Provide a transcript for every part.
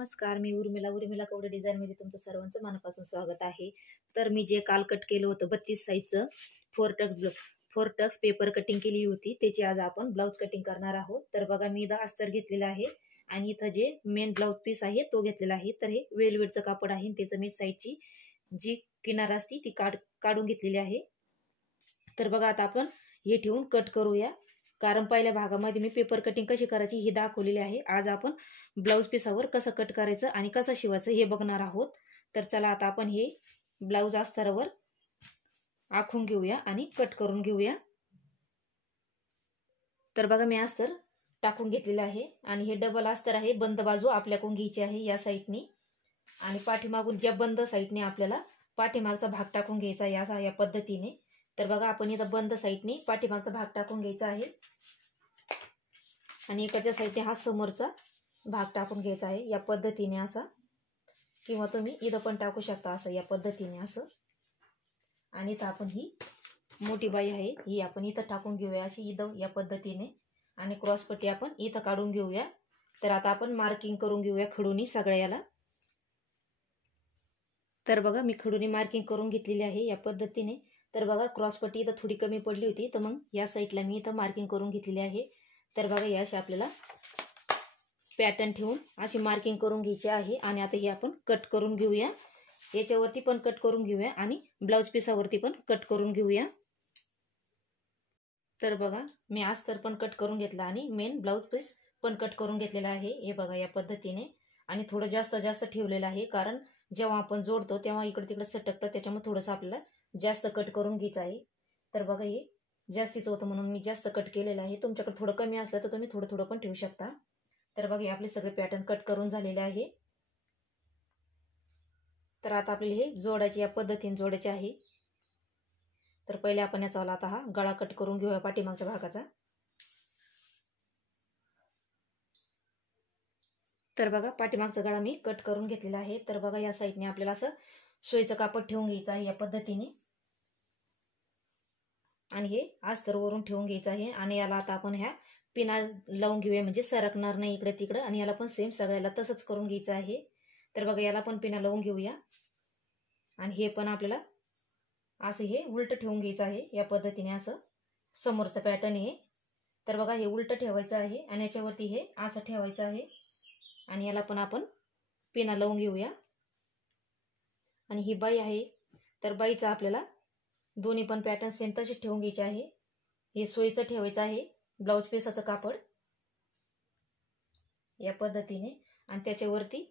नमस्कार, मी उर्मिला कवडे डिझाईनमध्ये तुमचं सर्वांचं मनापासून स्वागत आहे. तर मी जे काल कट केलं होतं 32 साईजचं फोर टक्स पेपर कटिंग केली होती, त्याची आज आपण ब्लाऊज कटिंग करणार आहोत. तर बघा, मी इथं अस्तर घेतलेलं आहे आणि इथं जे मेन ब्लाऊज पीस आहे तो घेतलेला आहे. तर हे वेलवेटचं कापड आहे, त्याचं मी साईडची जी किनार असती ती काढून घेतलेली आहे. तर बघा, आता आपण हे ठेवून कट करूया, कारण पहिल्या भागामध्ये मी पेपर कटिंग कशी करायची हे दाखवलेली आहे. आज आपण ब्लाऊज पीसावर कसं कट करायचं आणि कसं शिवायचं हे बघणार आहोत. तर चला, आता आपण हे ब्लाऊज अस्तरावर आखून घेऊया आणि कट करून घेऊया. तर बघा, मी अस्तर टाकून घेतलेलं आहे आणि हे डबल अस्तर आहे. बंद बाजू आपल्याकडून घ्यायची आहे या साईडनी आणि पाठीमागून ज्या बंद साईडने आपल्याला पाठीमागचा भाग टाकून घ्यायचा आहे या पद्धतीने. तर बघा, आपण इथं बंद साईडने पाठीमागचा भाग टाकून घ्यायचा आहे आणि एकाच्या साईडने हा समोरचा भाग टाकून घ्यायचा आहे या पद्धतीने असा, किंवा तुम्ही इथं पण टाकू शकता असं या पद्धतीने असं. आणि इथं आपण ही मोठी बाई आहे ही आपण इथं टाकून घेऊया अशी इथं या पद्धतीने, आणि क्रॉसपट्टी आपण इथं काढून घेऊया. तर आता आपण मार्किंग करून घेऊया खडूनी सगळ्या याला. तर बघा, मी खडूनी मार्किंग करून घेतलेली आहे या पद्धतीने. तर बघा, क्रॉसपट्टी इथं थोडी कमी पडली होती, तर मग या साईडला मी इथं मार्किंग करून घेतलेली आहे. तर बघा, या अशी आपल्याला पॅटर्न ठेवून अशी मार्किंग करून घ्यायची आहे. आणि आता हे आपण कट करून घेऊया, याच्यावरती पण कट करून घेऊया आणि ब्लाऊज पीसावरती पण कट करून घेऊया. तर बघा, मी अस्तर पण कट करून घेतला आणि मेन ब्लाऊज पीस पण कट करून घेतलेला आहे. हे बघा या पद्धतीने, आणि थोडं जास्त ठेवलेलं आहे, कारण जेव्हा आपण जोडतो तेव्हा इकडे तिकडे सटकतं, त्याच्यामुळे थोडंसं आपल्याला जास्त कट करून घ्यायचं आहे. तर बघा, हे जास्तीचं होतं म्हणून मी जास्त कट केलेलं आहे. तुमच्याकडे थोडं कमी असलं तर तुम्ही थोडं पण ठेवू शकता. तर बघा, हे आपले सगळे पॅटर्न कट करून झालेले आहे. तर आता आपल्याला हे जोडायचे या पद्धतीने जोडायचे आहे. तर पहिले आपण याचा आता हा गळा कट करून घेऊया पाठीमागच्या भागाचा. तर बघा, पाठीमागचा गळा मी कट करून घेतलेला आहे. तर बघा, या साईडने आपल्याला असं सोयीचं कापड ठेवून घ्यायचं आहे या पद्धतीने, आणि हे अस्तरवरून ठेवून घ्यायचं आहे. आणि याला आता आपण ह्या पिना लावून घेऊया, म्हणजे सरकणार नाही इकडे तिकडं. आणि याला पण सेम सगळ्याला तसंच करून घ्यायचं आहे. तर बघा, याला पण पिना लावून घेऊया, आणि हे पण आपल्याला असं हे उलट ठेवून घ्यायचं आहे या पद्धतीने. असं समोरचं पॅटर्न आहे. तर बघा, हे उलट ठेवायचं आहे आणि याच्यावरती हे असं ठेवायचं आहे, आणि याला पण आपण पिना लावून घेऊया. आणि ही बाई आहे, तर बाईचं आपल्याला दोन्ही पण पॅटर्न सेम तसेच ठेवून घ्यायचे आहे. हे सोयीचं ठेवायचं आहे ब्लाऊज पीसाचं कापड या पद्धतीने, आणि त्याच्यावरती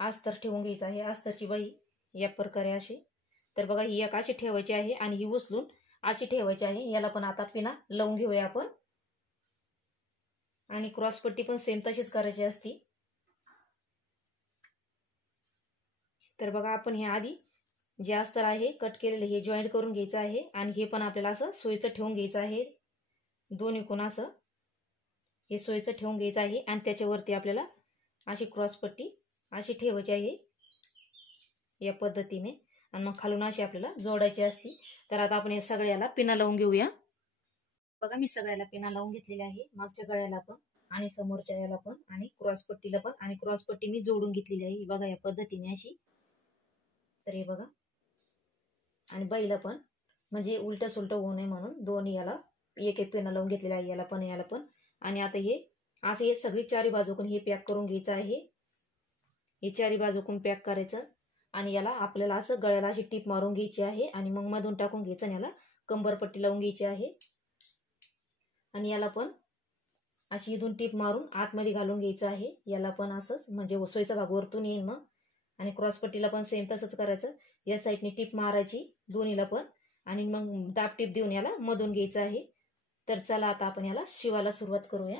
अस्तर ठेवून घ्यायचं आहे, अस्तरची बाई या प्रकारे अशी. तर बघा, ही एक अशी ठेवायची आहे आणि ही उचलून अशी ठेवायची आहे. याला पण आता पिना लावून घेऊया आपण, आणि क्रॉसपट्टी पण सेम तशीच करायची असती. तर बघा, आपण हे आधी जे अस्तर आहे कट केलेले हे जॉईंट करून घ्यायचं आहे, आणि हे पण आपल्याला असं सोयीचं ठेवून घ्यायचं आहे. दोन्ही कोण असं हे सोयीचं ठेवून घ्यायचं आहे, आणि त्याच्यावरती आपल्याला अशी क्रॉसपट्टी अशी ठेवायची आहे या पद्धतीने, आणि मग खालून अशी आपल्याला जोडायची असती. तर आता आपण या सगळ्याला पिना लावून घेऊया. बघा, मी सगळ्याला पिना लावून घेतलेली आहे, मागच्या गळ्याला पण आणि समोरच्या याला पण आणि क्रॉसपट्टीला पण. आणि क्रॉसपट्टी मी जोडून घेतलेली आहे बघा या पद्धतीने अशी. तर हे बघा, आणि बाईला पण म्हणजे उलट सुलट होऊ नये म्हणून दोन्ही याला एक पिना लावून घेतलेला आहे, याला पण याला पण. आणि आता हे असं हे सगळी चारी बाजूकून हे पॅक करून घ्यायचं आहे. हे चारी बाजूकून पॅक करायचं, आणि याला आपल्याला असं गळ्याला अशी टीप मारून घ्यायची आहे, आणि मग मधून टाकून घ्यायचं, आणि याला कंबरपट्टी लावून घ्यायची आहे. आणि याला पण अशी इथून टीप मारून आतमध्ये घालून घ्यायचं आहे. याला पण असंच, म्हणजे सोयीचा भाग वरतून येईल मग. आणि क्रॉसपट्टीला पण सेम तसंच करायचं, या साईडने टीप मारायची दोन्हीला पण, आणि मग दाब टीप देऊन याला मधून घ्यायचं आहे. तर चला, आता आपण याला शिवायला सुरुवात करूया.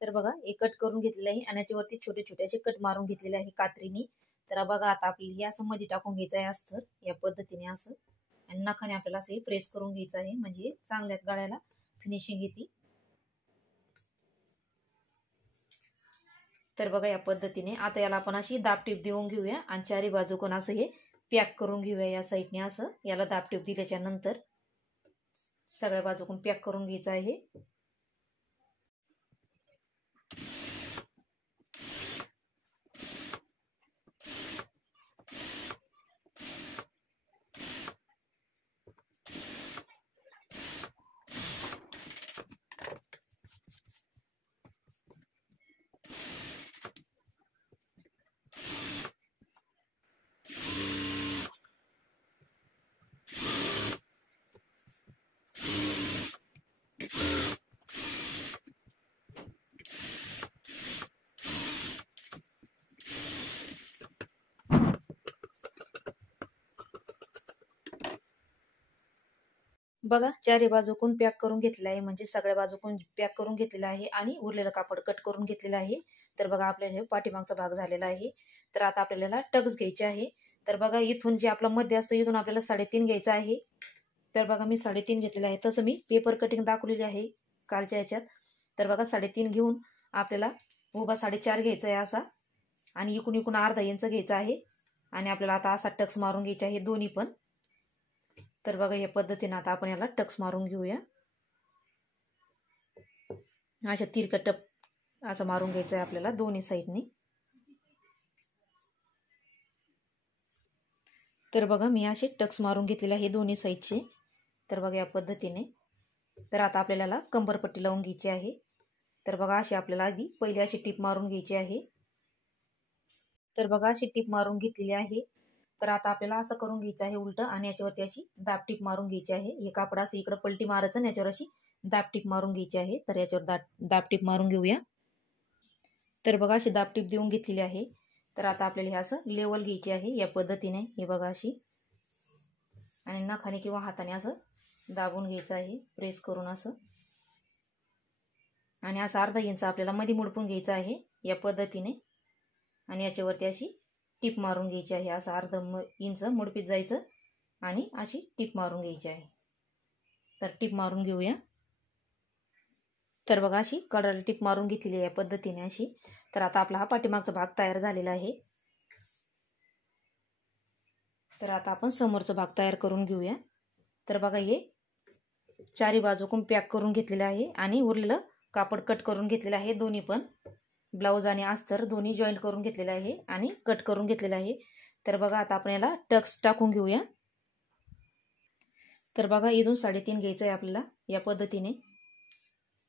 तर बघा, हे कट करून घेतलेलं आहे आणि याच्यावरती छोटे छोटे असे कट मारून घेतलेले आहे कात्रीनी. तर बघा, आता आपल्याला हे असं मध्ये टाकून घ्यायचं आहे अस्तर या पद्धतीने असं, आणि नखाने आपल्याला असं प्रेस करून घ्यायचं आहे, म्हणजे चांगल्या गळ्याला फिनिशिंग येते. तर बघा, या पद्धतीने आता याला आपण अशी दाबटीप देऊन घेऊया, आणि चारी बाजूकडून असं हे पॅक करून घेऊया या साईडने असं. याला दाबटीप दिल्याच्या नंतर सगळ्या बाजूकडून पॅक करून घ्यायचं आहे. बघा चारी बाजूकून पॅक करून घेतलेलं आहे, म्हणजे सगळ्या बाजूकून पॅक करून घेतलेलं आहे आणि उरलेलं कापड कट करून घेतलेलं आहे. तर बघा आपल्याला हे पाठीमागचा भाग झालेला आहे. तर आता आपल्याला टक्स घ्यायचे आहे. तर बघा इथून जे आपला मध्य असतं इथून आपल्याला 3.5 घ्यायचं आहे. तर बघा मी 3.5 घेतलेलं आहे. तसं मी पेपर कटिंग दाखवलेली आहे कालच्या ह्याच्यात. तर बघा 3.5 घेऊन आपल्याला उभा 4.5 घ्यायचा आहे असा, आणि इकडून इकडून अर्धा इंच घ्यायचा आहे. आणि आपल्याला आता असा टक्स मारून घ्यायचे आहे दोन्ही पण. तर बघा या पद्धतीने आता आपण याला टक्स मारून घेऊया. अशा तिरकट असं मारून घ्यायचं आहे आपल्याला दोन्ही साईडने. तर बघा मी असे टक्स मारून घेतलेले आहे दोन्ही साईडचे. तर बघा या पद्धतीने. तर आता आपल्याला कंबरपट्टी लावून घ्यायची आहे. तर बघा अशी आपल्याला आधी पहिले अशी टीप मारून घ्यायची आहे. तर बघा अशी टीप मारून घेतलेली आहे. तर आता आपल्याला असं करून घ्यायचं आहे उलट, आणि याच्यावरती अशी दाब टीप मारून घ्यायची आहे. हे कापड असं इकडं पलटी मारायचं आणि याच्यावर अशी दाब टीप मारून घ्यायची आहे. तर याच्यावर दाब टीप मारून घेऊया. तर बघा अशी दाब टीप देऊन घेतलेली आहे. तर आता आपल्याला हे असं लेवल घ्यायची आहे या पद्धतीने. हे बघा अशी, आणि नखाने किंवा हाताने असं दाबून घ्यायचं आहे प्रेस करून असं. आणि असं अर्धा इंच आपल्याला मध्ये मुडपून घ्यायचं आहे या पद्धतीने. आणि याच्यावरती अशी टीप मारून घ्यायची आहे. असं अर्धा इंच मुडपीत जायचं आणि अशी टीप मारून घ्यायची आहे. तर टीप मारून घेऊया. तर बघा अशी कडाला टीप मारून घेतलेली आहे या पद्धतीने अशी. तर आता आपला हा पाठीमागचा भाग तयार झालेला आहे. तर आता आपण समोरचा भाग तयार करून घेऊया. तर बघा हे चारी बाजूकून पॅक करून घेतलेलं आहे आणि उरलेलं कापड कट करून घेतलेलं आहे. दोन्ही पण ब्लाऊज आणि अस्तर दोन्ही जॉईंट करून घेतलेलं आहे आणि कट करून घेतलेलं आहे. तर बघा आता आपण याला टक्स टाकून घेऊया. तर बघा इथून 3.5 घ्यायचं आहे आपल्याला या पद्धतीने,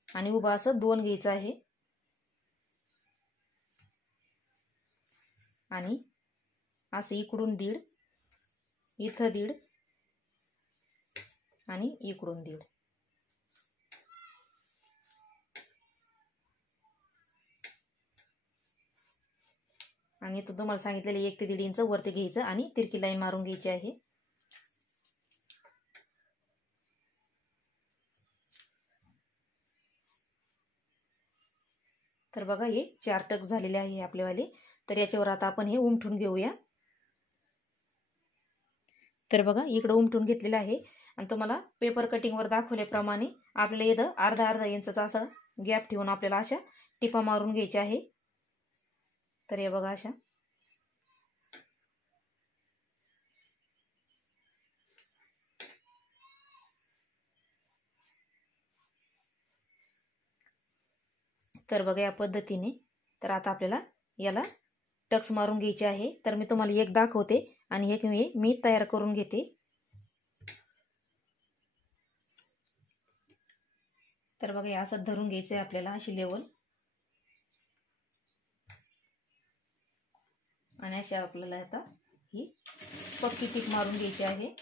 आणि उभा असं 2 घ्यायचं आहे. आणि असं इकडून 1.5, इथं 1.5 आणि इकडून 1.5. आणि इथं तुम्हाला सांगितलेलं 1 ते 1.5 इंच वरती घ्यायचं आणि तिरकी लाईन मारून घ्यायची आहे. तर बघा हे 4 टक्स झालेले आहे आपल्यावाले. तर याच्यावर आता आपण हे उमटून घेऊया. तर बघा इकडं उमटून घेतलेलं आहे, आणि तुम्हाला पेपर कटिंगवर दाखवल्याप्रमाणे आपल्याला इथं अर्धा इंचचा असा गॅप ठेवून आपल्याला अशा टिपा मारून घ्यायच्या आहे. तर हे बघा अशा. तर बघा या पद्धतीने. तर आता आपल्याला याला टक्स मारून घ्यायचे आहे. तर मी तुम्हाला एक दाखवते आणि एक मी तयार करून घेते. तर बघा हे असं धरून घ्यायचं आहे आपल्याला अशी लेवल, आणि अशी आपल्याला आता ही पक्की टीप मारून घ्यायची आहे.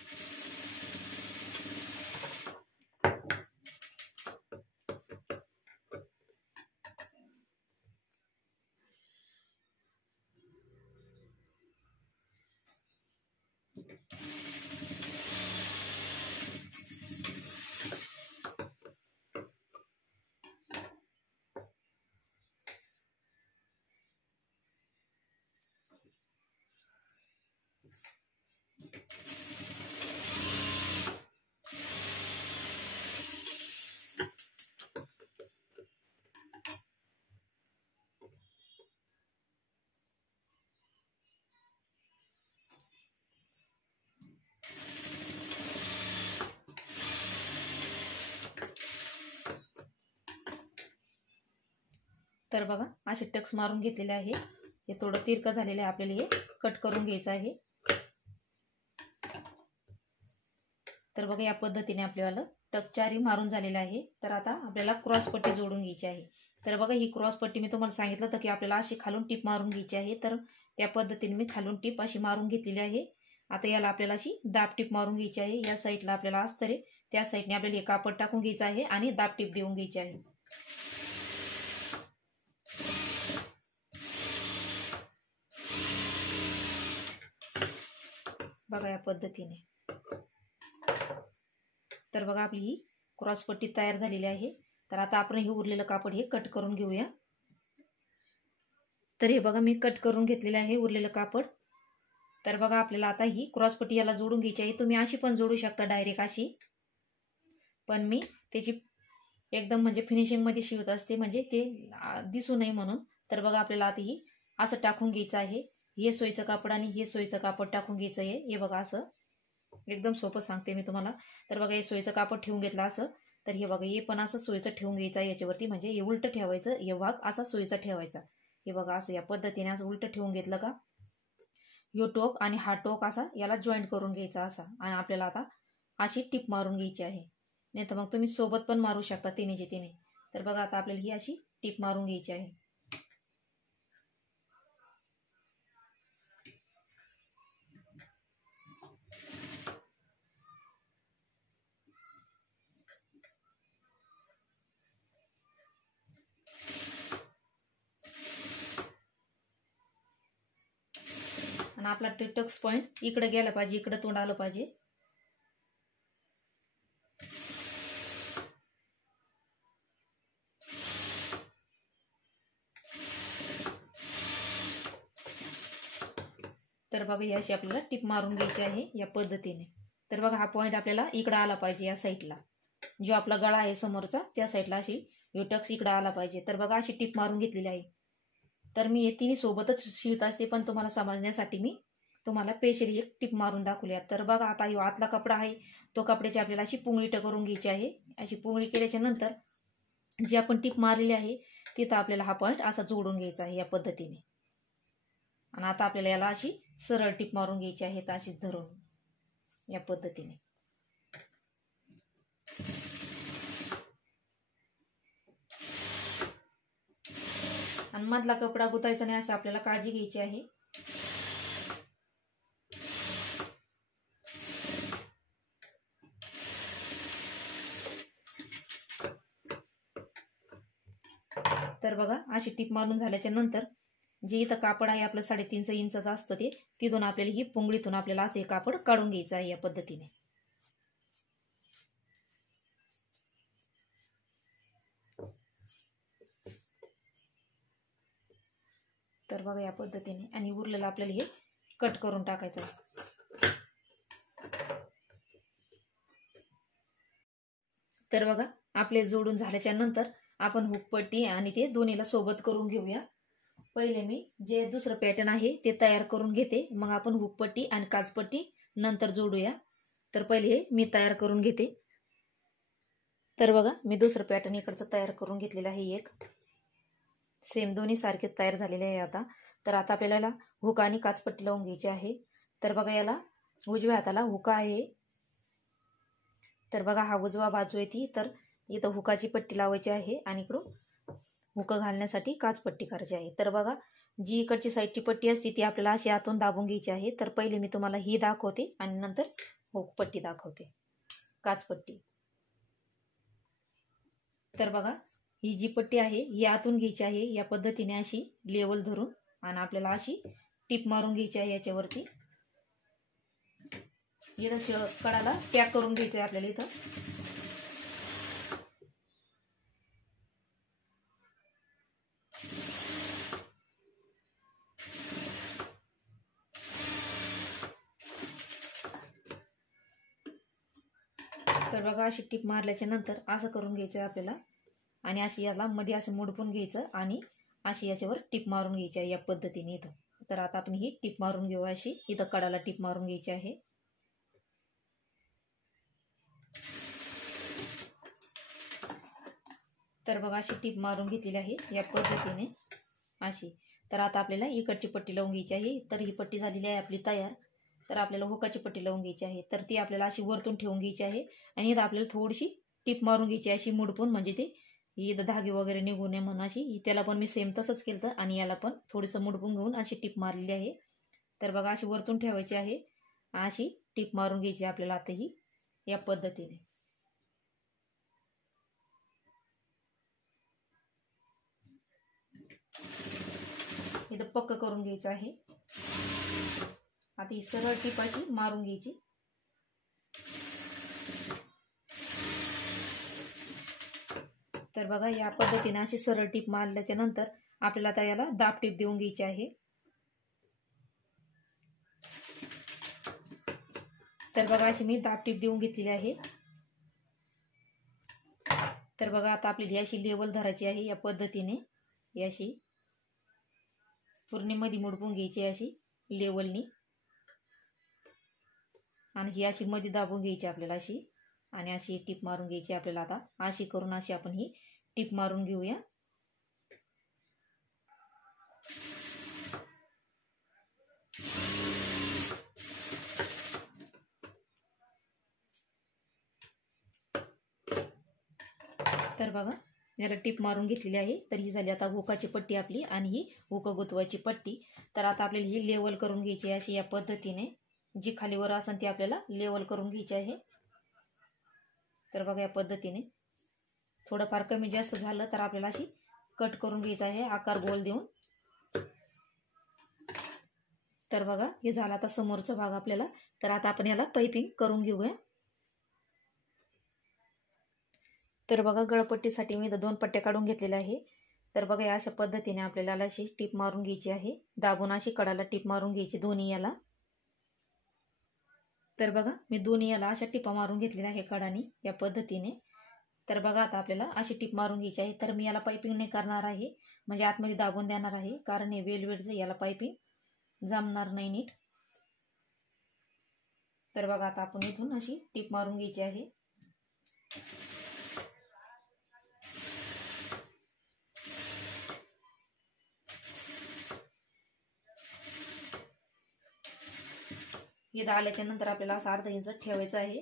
तर बघा असे टक्स मारून घेतलेले आहे. हे थोडं तिरकं झालेलं आहे, आपल्याला हे कट करून घ्यायचं आहे. तर बघा या पद्धतीने आपल्याला टक चारी मारून झालेला आहे. तर आता आपल्याला क्रॉस पट्टी जोडून घ्यायची आहे. तर बघा ही क्रॉस पट्टी मी तुम्हाला सांगितलं होतं की आपल्याला अशी खालून टीप मारून घ्यायची आहे. तर त्या पद्धतीने मी खालून टीप अशी मारून घेतलेली आहे. आता याला आपल्याला अशी दाब टीप मारून घ्यायची आहे. या साईडला आपल्याला अस्तर आहे, त्या साईडने आपल्याला हे कापड टाकून घ्यायचं आहे आणि दाब टीप देऊन घ्यायची आहे. बघा या पद्धतीने. तर तर बघा आपली ही क्रॉस पट्टी तयार झालेली आहे. तर आता आपण हे उरलेलं कापड हे कट करून घेऊया. तर हे बघा मी कट करून घेतलेले आहे उरलेलं कापड. तर बघा आपल्याला आता ही क्रॉस पट्टी याला जोडून घ्यायची आहे. तुम्ही अशी पण जोडू शकता डायरेक्ट अशी, पण मी त्याची एकदम म्हणजे फिनिशिंग मध्ये शिवत असते, म्हणजे ते दिसू नये म्हणून. तर बघा आपल्याला आता ही असं टाकून घ्यायचं आहे. हे सोयीचं कापड आणि हे सोयीचं कापड टाकून घ्यायचं आहे. हे बघा असं एकदम सोपं सांगते मी तुम्हाला. तर बघा हे सोयीचं कापड ठेवून घेतलं असं. तर हे बघा हे पण असं सोयीचं ठेवून घ्यायचं आहे याच्यावरती, म्हणजे हे उलटं ठेवायचं, हे भाग असा सोयीचा ठेवायचा. हे बघा असं या पद्धतीने असं उलटं ठेवून घेतलं का ह्यो टोक आणि हा टोक असा याला जॉईंट करून घ्यायचा असा. आणि आपल्याला आता अशी टिप मारून घ्यायची आहे, नाही तर मग तुम्ही सोबत पण मारू शकता तिन्हीची तिन्ही. तर बघा आता आपल्याला ही अशी टिप मारून घ्यायची आहे. आणि आपला ते टक्स पॉइंट इकडे गेला पाहिजे, इकडे तोंड आलं पाहिजे. तर बघा ही अशी आपल्याला टिप मारून घ्यायची आहे या पद्धतीने. तर बघा हा पॉइंट आपल्याला इकडे आला पाहिजे, या साईडला जो आपला गळा आहे समोरचा त्या साईडला अशी यो टक्स इकडे आला पाहिजे. तर बघा अशी टिप मारून घेतलेली आहे. तर मी हे तिन्ही सोबतच शिवत असते, पण तुम्हाला समजण्यासाठी मी तुम्हाला स्पेशली एक टिप मारून दाखवली. तर बघा आता यो आतला कपडा आहे, तो कपड्याची आपल्याला अशी पुंगळी करून घ्यायची आहे. अशी पुंगळी केल्याच्या नंतर जी आपण टिप मारलेली आहे तिथं आपल्याला हा पॉइंट असा जोडून घ्यायचा आहे या पद्धतीने. आणि आता आपल्याला याला अशी सरळ टिप मारून घ्यायची आहे, तर अशीच धरून या पद्धतीने. आणि मधला कपडा गुतायचा नाही असं आपल्याला काळजी घ्यायची आहे. तर बघा अशी टिप मारून झाल्याच्या नंतर जे इथं कापड आहे आपलं 3.5 इंचाचं असतं ते, तिथून आपल्याला ही पुंगळीतून आपल्याला असे कापड काढून घ्यायचं आहे या पद्धतीने. तर बघा या पद्धतीने. आणि उरलेलं आपल्याला हे कट करून टाकायचं आहे. तर बघा आपले जोडून झाल्याच्या नंतर आपण हुकपट्टी आणि ते दोन्हीला सोबत करून घेऊया. पहिले मी जे दुसरं पॅटर्न आहे ते तयार करून घेते, मग आपण हुकपट्टी आणि काचपट्टी नंतर जोडूया. तर पहिले हे मी तयार करून घेते. तर बघा मी दुसरं पॅटर्न इकडचं तयार करून घेतलेलं आहे. एक सेम दोन्ही सारखे तयार झालेले आहे आता. तर आता आपल्याला हुक आणि काचपट्टी लावून घ्यायची आहे. तर बघा याला उजव्या हाताला हुका आहे. तर बघा हा उजवा बाजू आहे ती, तर इथं हुकाची पट्टी लावायची आहे आणि इकडून हुक घालण्यासाठी काचपट्टी करायची आहे. तर बघा जी इकडची साईडची पट्टी असते ती आपल्याला अशी आतून दाबून घ्यायची आहे. तर पहिले मी तुम्हाला ही दाखवते आणि नंतर हुकपट्टी दाखवते, काचपट्टी. तर बघा ही जी पट्टी आहे ही आतून घ्यायची आहे या पद्धतीने अशी लेवल धरून, आणि आपल्याला अशी टिप मारून घ्यायची आहे याच्यावरती. इथं कडाला पॅक करून घ्यायचं आहे आपल्याला इथं. तर बघा अशी टिप मारल्याच्या नंतर असं करून घ्यायचं आहे आपल्याला, आणि अशी याला मध्ये असं मुडपून घ्यायचं आणि अशी याच्यावर टिप मारून घ्यायची आहे या पद्धतीने इथं. तर आता आपण ही टिप मारून घेऊ अशी, इथं कडाला टिप मारून घ्यायची आहे. तर बघा अशी टिप मारून घेतलेली आहे या पद्धतीने अशी. तर आता आपल्याला इकडची पट्टी लावून घ्यायची आहे. तर ही पट्टी झालेली आहे आपली तयार. तर आपल्याला हुकाची पट्टी लावून घ्यायची आहे. तर ती आपल्याला अशी वरतून ठेवून घ्यायची आहे आणि इथं आपल्याला थोडीशी टिप मारून घ्यायची अशी मुडपून, म्हणजे ते इथं धागे वगैरे निघू नये म्हणून अशी. त्याला पण मी सेम तसंच केलं आणि याला पण थोडंसं मुडपून घेऊन अशी टिप मारलेली आहे. तर बघा अशी वरतून ठेवायची आहे, अशी टिप मारून घ्यायची आपल्याला आता ही या पद्धतीने. इथं पक्क करून घ्यायचं आहे. आता ही सरळ टिप अशी मारून घ्यायची. तर बघा या पद्धतीने अशी सरळ टीप मारल्याच्या नंतर आपल्याला आता याला दाब टीप देऊन घ्यायची आहे. तर बघा अशी मी दाब टीप देऊन घेतलेली आहे. तर बघा आता आपल्याला अशी लेवल धरायची आहे. या पद्धतीने याशी पूर्ण मध्ये मुडपून घ्यायची अशी लेवलनी आणि ही अशी मध्ये दाबून घ्यायची आपल्याला अशी आणि अशी टीप मारून घ्यायची आपल्याला. आता अशी करून अशी आपण ही टीप मारून घेऊया. तर बघा याला टीप मारून घेतलेली आहे. तर ही झाली आता हुकाची पट्टी आपली आणि ही हुक गुंतवायची पट्टी. तर आता आपल्याला ही लेवल करून घ्यायची अशी या पद्धतीने जी खालीवर असेल ती आपल्याला लेवल करून घ्यायची आहे. तर बघा या पद्धतीने थोडंफार कमी जास्त झालं तर आपल्याला अशी कट करून घ्यायचं आहे आकार गोल देऊन. तर बघा हे झालं आता समोरचा भाग आपल्याला. तर आता आपण याला पाइपिंग करून घेऊया. तर बघा गळपट्टीसाठी मी 2 पट्ट्या काढून घेतलेल्या आहे. तर बघा या अशा पद्धतीने आपल्याला अशी टीप मारून घ्यायची आहे. दाबून अशी कडाला टीप मारून घ्यायची दोन्ही याला. तर बघा मी दोन्ही याला अशा टिपा मारून घेतलेल्या आहे कडानी या पद्धतीने. तर बघा आता आपल्याला अशी टीप मारून घ्यायची आहे. तर मी याला पाइपिंग नाही करणार आहे, म्हणजे आतमध्ये दाबून देणार आहे, कारण हे वेलवेटचं याला पाइपिंग जमणार नाही नीट. तर बघा आता आपण इथून अशी टीप मारून घ्यायची आहे. इथं आल्याच्या नंतर आपल्याला असं अर्धा इंच ठेवायचं आहे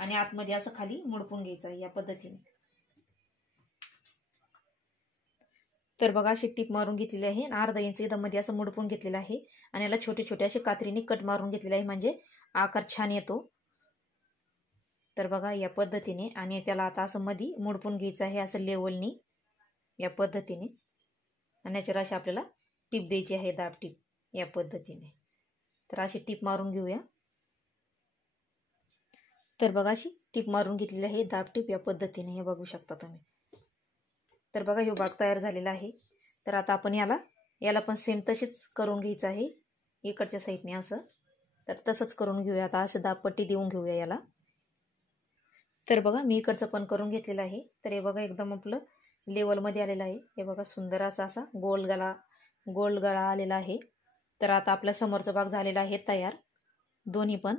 आणि आतमध्ये असं खाली मुडपून घ्यायचं आहे या पद्धतीने. तर बघा अशी टीप मारून घेतलेली आहे आणि अर्धा इंच इथं मध्ये असं मुडपून घेतलेलं आहे आणि याला छोटे छोटे असे कात्रीने कट मारून घेतलेले आहे, म्हणजे आकार छान येतो. तर बघा या पद्धतीने आणि त्याला आता असं मध्ये मुडपून घ्यायचं आहे असं लेवलनी या पद्धतीने आणि याच्यावर अशी आपल्याला टीप द्यायची आहे दाब टीप या पद्धतीने. तर अशी टीप मारून घेऊया. तर बघा अशी टीप मारून घेतलेली आहे दाब टीप या पद्धतीने, हे बघू शकता तुम्ही. तर बघा हे भाग तयार झालेला आहे. तर आता आपण याला पण सेम तशीच करून घ्यायचं आहे इकडच्या साईडने असं. तर तसंच करून घेऊया. आता असं दाबपट्टी देऊन घेऊया याला. तर बघा मी इकडचं पण करून घेतलेलं आहे. तर हे बघा एकदम आपलं लेवलमध्ये आलेलं आहे. हे बघा सुंदर असा गोल गळा आलेला आहे. तर आता आपला समोरचा भाग झालेला आहे तयार दोन्ही पण.